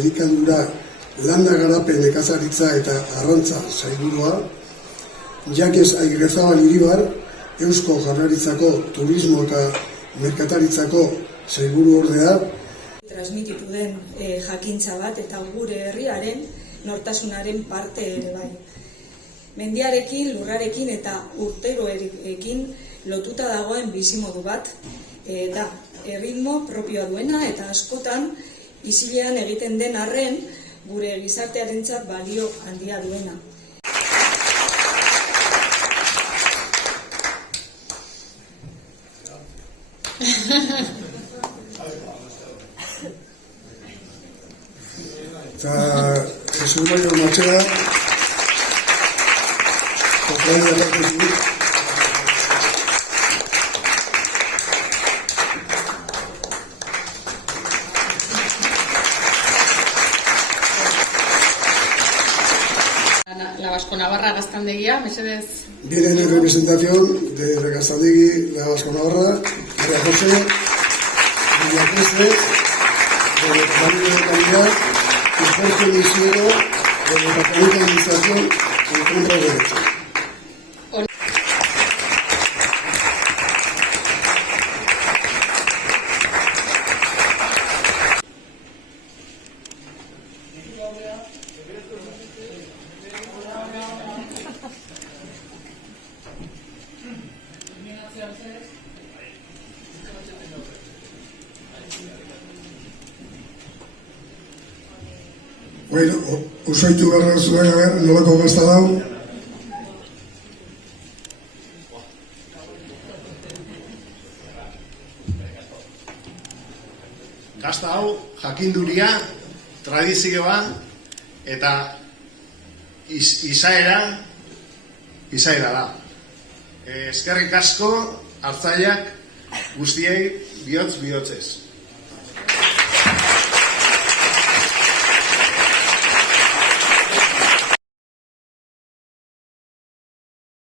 Elikadura, landa garapen nekazaritza eta arrantza sailburua, Jakes Agirrezabal Iribar, Eusko Jaurlaritzako turismo eta merkataritzako sailburu ordea. Transmititu den jakintza bat eta gure herriaren nortasunaren parte ere bai. Mendiarekin, lurrarekin eta urteroekin lotuta dagoen bizimodu bat da erritmo propioa duena eta askotan isilean egiten den arren gure gizartearentzat balio handia duena. Eta Jesus Mario Matxera La Vasco-Navarra Gaztandegia, mesedez. Viene en representación de Gaztandegui, la Vasco-Navarra, María José, María José, del Departamento de Calidad, y Jorge Misiero, del Departamento de Administración y Contra de Derecho. Bueno, usaitu behar zuek, nolako gazta daun. Gazta hau, jakinduria, tradizioa eta izaera da. Eskerrik asko hartzaileak guztiei bihotz-bihotzez.